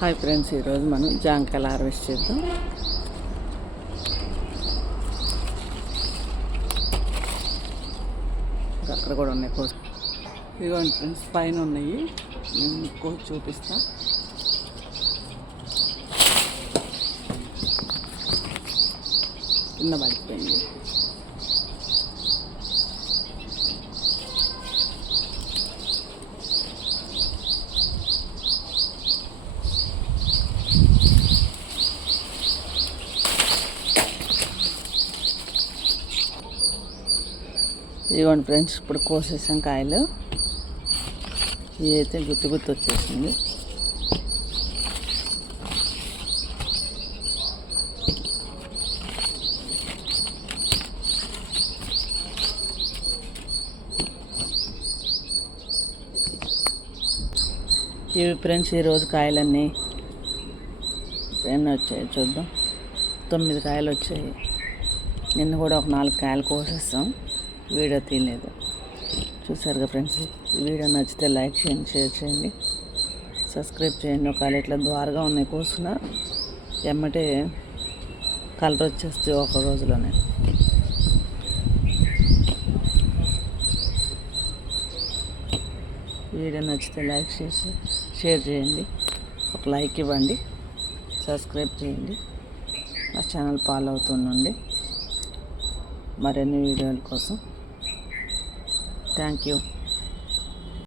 Hi friends, ఈరోజు మనం జాంకాయలు హార్వెస్ట్ చేద్దాం. అక్కడ కూడా ఉన్నాయి కోసి. ఇదిగోండి ఫ్రెండ్స్, పైన ఉన్నాయి. నేను కోసి చూపిస్తా. కింద పడిపోయింది. ఇదిగోండి ఫ్రెండ్స్, ఇప్పుడు కోసేసాం కాయలు. ఇవి అయితే గుత్తి వచ్చేసింది. ఇవి ఫ్రెండ్స్ ఈరోజు కాయలన్నీ ఎన్ని వచ్చాయి చూద్దాం. 9 కాయలు వచ్చాయి. నిన్న కూడా ఒక 4 కాయలు కోసేస్తాం. వీడియో తీయలేదు. చూసారుగా ఫ్రెండ్స్, ఈ వీడియో నచ్చితే లైక్ చేయండి, షేర్ చేయండి, సబ్స్క్రైబ్ చేయండి. ఒకవేళ ఇట్లా ద్వారగా ఉన్నాయి కోసుకున్న ఎమ్మటే కలర్ వచ్చేస్తే ఒక రోజులోనే. వీడియో నచ్చితే లైక్ చేసి షేర్ చేయండి, ఒక లైక్ ఇవ్వండి, సబ్స్క్రైబ్ చేయండి, మా ఛానల్ ఫాలో అవుతుండండి మరిన్ని వీడియోల కోసం. Thank you.